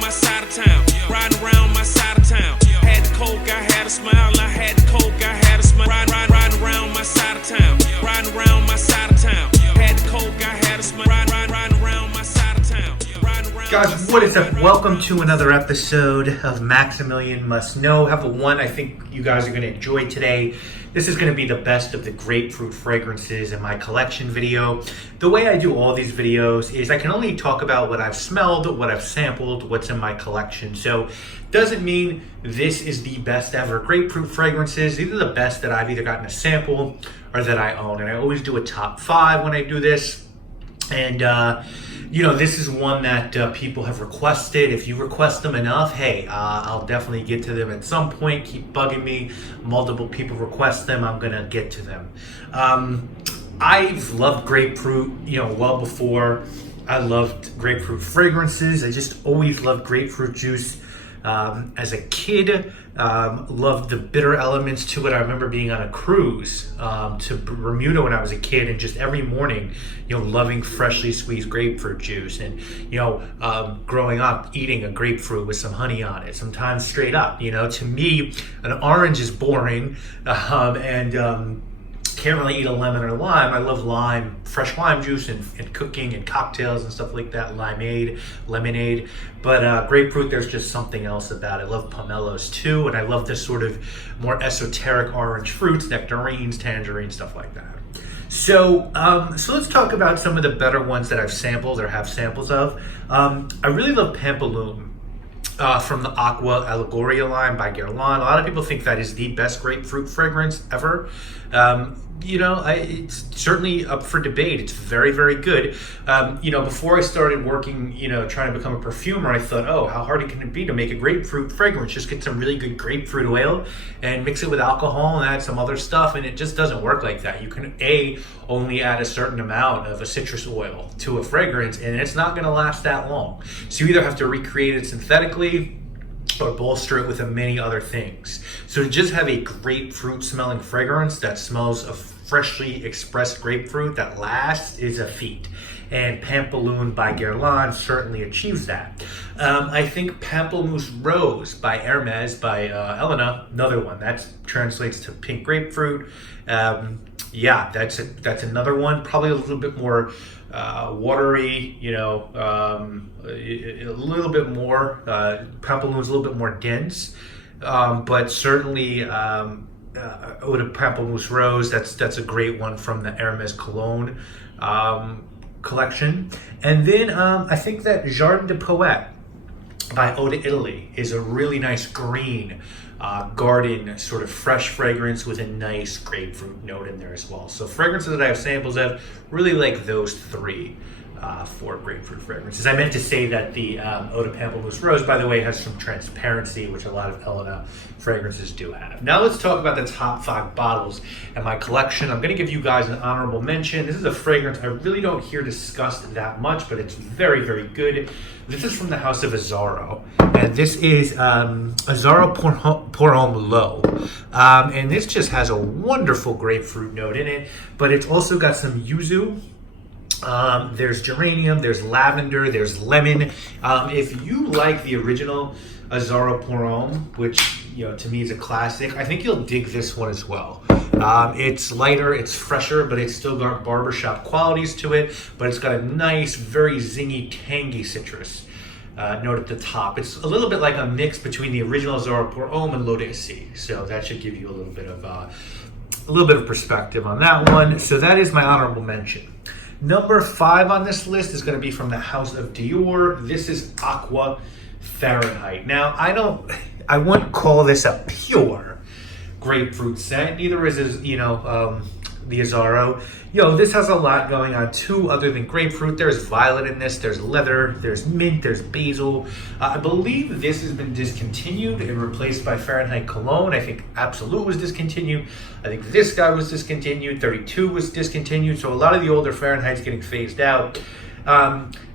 around my side of town. Riding around my side of town. Had the coke, I had a smile. I had the coke, I had a smile. Riding around my side of town. Riding around my side of town. Had the coke, I had a smile. Riding around my side of town. Guys, what is up? Welcome to another episode of Maximilian Must Know. Have a one I think you guys are going to enjoy today. This is going to be the best of the grapefruit fragrances in my collection video. The way I do all these videos is I can only talk about what I've smelled, what I've sampled, what's in my collection. So doesn't mean this is the best ever grapefruit fragrances. These are the best that I've either gotten a sample or that I own. And I always do a top 5 when I do this. And this is one that people have requested. If you request them enough, hey, I'll definitely get to them at some point. Keep bugging me. Multiple people request them. I'm going to get to them. I've loved grapefruit, well before I loved grapefruit fragrances. I just always loved grapefruit juice. As a kid, loved the bitter elements to it. I remember being on a cruise to Bermuda when I was a kid, and just every morning, loving freshly squeezed grapefruit juice, and growing up eating a grapefruit with some honey on it, sometimes straight up. To me, an orange is boring, and can't really eat a lemon or lime. I love lime, fresh lime juice and cooking and cocktails and stuff like that, limeade, lemonade. But grapefruit, there's just something else about it. I love pomelos too, and I love this sort of more esoteric orange fruits, nectarines, tangerines, stuff like that. So let's talk about some of the better ones that I've sampled or have samples of. I really love Pamplemousse. From the Aqua Allegoria line by Guerlain. A lot of people think that is the best grapefruit fragrance ever. It's certainly up for debate. It's very, very good. Before I started working, trying to become a perfumer, I thought, oh, how hard can it be to make a grapefruit fragrance? Just get some really good grapefruit oil and mix it with alcohol and add some other stuff, and it just doesn't work like that. You can, only add a certain amount of a citrus oil to a fragrance, and it's not going to last that long. So you either have to recreate it synthetically or bolster it with many other things. So to just have a grapefruit smelling fragrance that smells of freshly expressed grapefruit that lasts is a feat. And Pamplemousse by Guerlain certainly achieves that. I think Pamplemousse Rose by Hermes by Elena, another one that translates to pink grapefruit. That's another one. Probably a little bit more watery, a little bit more. Pamplemousse a little bit more dense, but certainly Eau de Pamplemousse Rose. That's a great one from the Hermes Cologne collection. And then I think that Jardin de Poète by Eau de Italy is a really nice green garden sort of fresh fragrance with a nice grapefruit note in there as well. So fragrances that I have samples of, really like those 3 for grapefruit fragrances. I meant to say that the Eau de Pamplemousse Rose, by the way, has some transparency, which a lot of Elena fragrances do have. Now let's talk about the top 5 bottles in my collection. I'm going to give you guys an honorable mention. This is a fragrance I really don't hear discussed that much, but it's very, very good. This is from the house of Azzaro, and this is Azzaro Pour Homme L'Eau. And this just has a wonderful grapefruit note in it, but it's also got some yuzu. There's geranium, there's lavender, there's lemon. If you like the original Azzaro Pour Homme, which to me is a classic, I think you'll dig this one as well. It's lighter, it's fresher, but it's still got barbershop qualities to it, but it's got a nice, very zingy, tangy citrus note at the top. It's a little bit like a mix between the original Azzaro Pour Homme and L'Eau d'Issy, so that should give you a little bit of perspective on that one. So that is my honorable mention. Number 5 on this list is going to be from the House of Dior. This is Aqua Fahrenheit. Now, I wouldn't call this a pure grapefruit scent. Neither is the Azzaro. This has a lot going on too, other than grapefruit. There's violet in this, there's leather, there's mint, there's basil. I believe this has been discontinued and replaced by Fahrenheit Cologne. I think Absolute was discontinued. I think this guy was discontinued. 32 was discontinued. So a lot of the older Fahrenheit's getting phased out.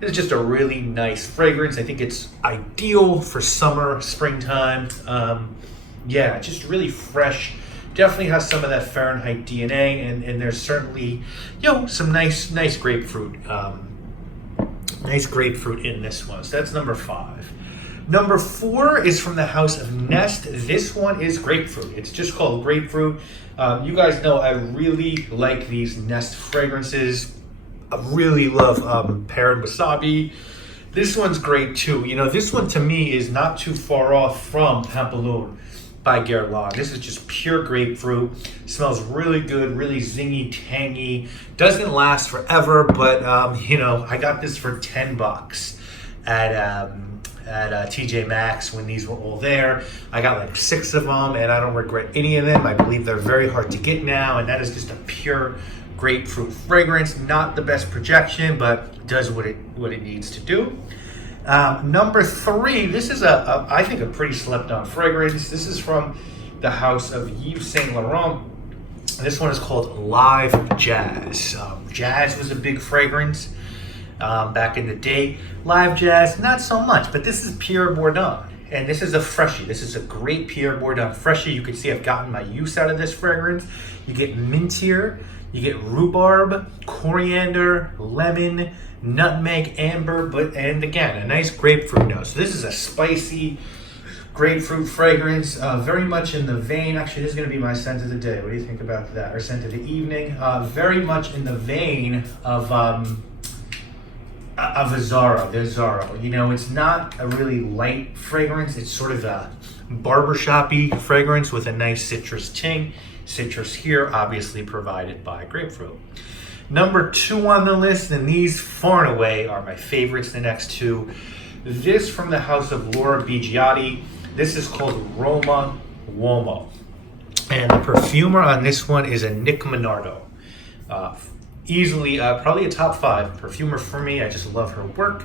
It's just a really nice fragrance. I think it's ideal for summer, springtime. Just really fresh. Definitely has some of that Fahrenheit DNA, and there's certainly, some nice grapefruit, in this one. So that's number 5. Number 4 is from the house of Nest. This one is grapefruit. It's just called grapefruit. You guys know I really like these Nest fragrances. I really love pear and wasabi. This one's great too. You know, this one to me is not too far off from Pamplemousse by Guerlain. This is just pure grapefruit. Smells really good, really zingy, tangy. Doesn't last forever, but you know, I got this for $10 at TJ Maxx when these were all there. I got like 6 of them, and I don't regret any of them. I believe they're very hard to get now, and that is just a pure grapefruit fragrance. Not the best projection, but does what it needs to do. Number 3, this is I think a pretty slept on fragrance. This is from the house of Yves Saint Laurent. This one is called Live Jazz. Jazz was a big fragrance back in the day. Live Jazz, not so much, but this is Pure Bourdon. And this is a freshie. This is a great Pure Bourdon freshie. You can see I've gotten my use out of this fragrance. You get mint here, you get rhubarb, coriander, lemon, nutmeg, amber, and again, a nice grapefruit note. So this is a spicy grapefruit fragrance, very much in the vein. Actually, this is going to be my scent of the day. What do you think about that? Or scent of the evening? Very much in the vein of Azzaro, the Azzaro. You know, it's not a really light fragrance. It's sort of a barbershop-y fragrance with a nice citrus ting. Citrus here, obviously provided by grapefruit. Number 2 on the list, and these far and away are my favorites, the next 2. This from the house of Laura Biagiotti. This is called Roma Uomo. And the perfumer on this one is a Nick Minardo. Easily, probably a top 5 perfumer for me. I just love her work.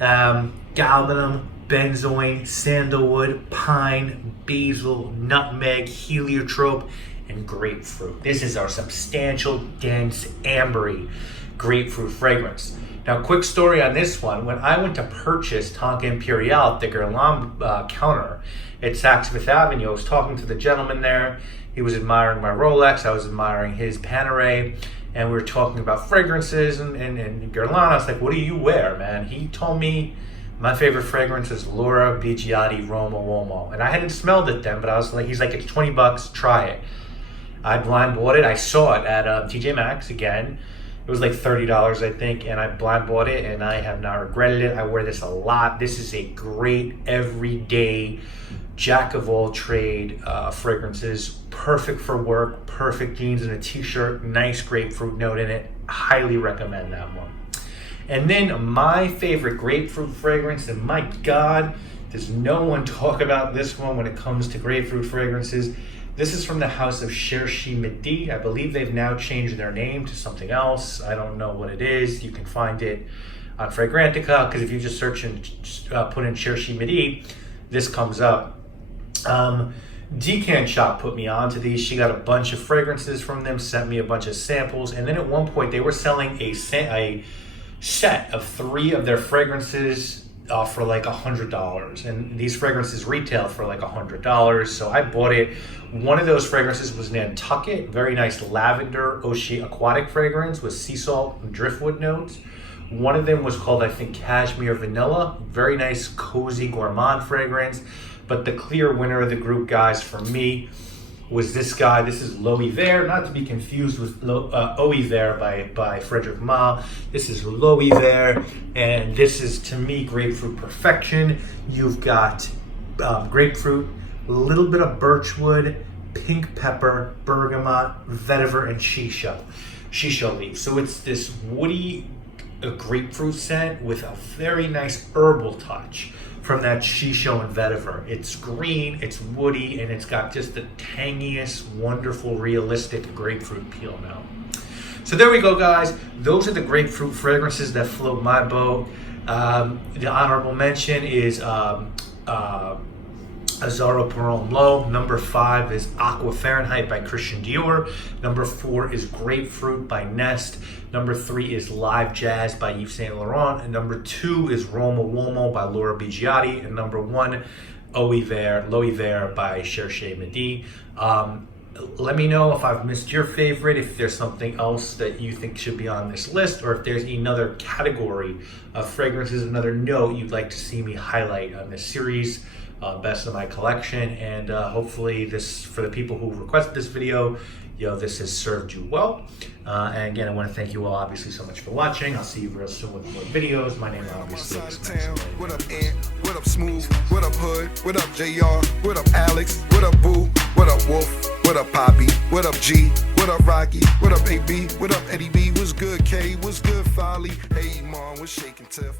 Galbanum, benzoin, sandalwood, pine, basil, nutmeg, heliotrope, and grapefruit. This is our substantial, dense, ambery grapefruit fragrance. Now, quick story on this one. When I went to purchase Tonka Imperial at the Guerlain counter at Saks Fifth Avenue, I was talking to the gentleman there. He was admiring my Rolex. I was admiring his Panerai. And we were talking about fragrances and Guerlain. I was like, what do you wear, man? He told me my favorite fragrance is Laura Biagiotti Roma Uomo. And I hadn't smelled it then, but I was like, he's like, it's $20, try it. I blind bought it. I saw it at TJ Maxx again. It was like $30, I think, and I blind bought it, and I have not regretted it. I wear this a lot. This is a great everyday jack of all trade fragrances. Perfect for work, perfect jeans and a t-shirt, nice grapefruit note in it. Highly recommend that one. And then my favorite grapefruit fragrance, and my God, does no one talk about this one when it comes to grapefruit fragrances. This is from the house of Cherchez Midi. I believe they've now changed their name to something else. I don't know what it is. You can find it on Fragrantica, because if you just search and put in Cherchez Midi, this comes up. Decant Shop put me on to these. She got a bunch of fragrances from them, sent me a bunch of samples, and then at one point they were selling a set of 3 of their fragrances for like $100, and these fragrances retail for like $100, so I bought it. One of those fragrances was Nantucket, very nice lavender ocean aquatic fragrance with sea salt and driftwood notes. One of them was called, I think, Cashmere Vanilla, very nice cozy gourmand fragrance. But the clear winner of the group, guys, for me was this guy. This is L'Eau Hiver, not to be confused with Eau Hiver by Frederic Malle. This is L'Eau Hiver, and this is, to me, Grapefruit Perfection. You've got grapefruit, a little bit of birchwood, pink pepper, bergamot, vetiver, and shisha leaf. So it's this woody grapefruit scent with a very nice herbal touch from that shisha and vetiver. It's green, it's woody, and it's got just the tangiest, wonderful, realistic grapefruit peel now. So there we go, guys. Those are the grapefruit fragrances that float my boat. The honorable mention is Azzaro Pomme Low. Number 5 is Aqua Fahrenheit by Christian Dior. Number 4 is Grapefruit by Nest. Number 3 is Live Jazz by Yves Saint Laurent. And number 2 is Roma Uomo by Laura Biagiotti. And number 1, L'Eau Hiver by Cherchez Midi. let me know if I've missed your favorite, if there's something else that you think should be on this list, or if there's another category of fragrances, another note you'd like to see me highlight on this series, best of my collection. And hopefully this, for the people who requested this video, this has served you well. And again, I want to thank you all obviously so much for watching. I'll see you real soon with more videos. My name obviously is Maximilian. What up, Ant? What up, Smooth? What up, Hood? What up, JR? What up, Alex? What up, Boo? What up, Wolf? What up, Poppy? What up, G? What up, Rocky? What up, AB? What up, Eddie B? What's good, K? What's good, Folly? Hey, Mom, what's shaking, Tiff?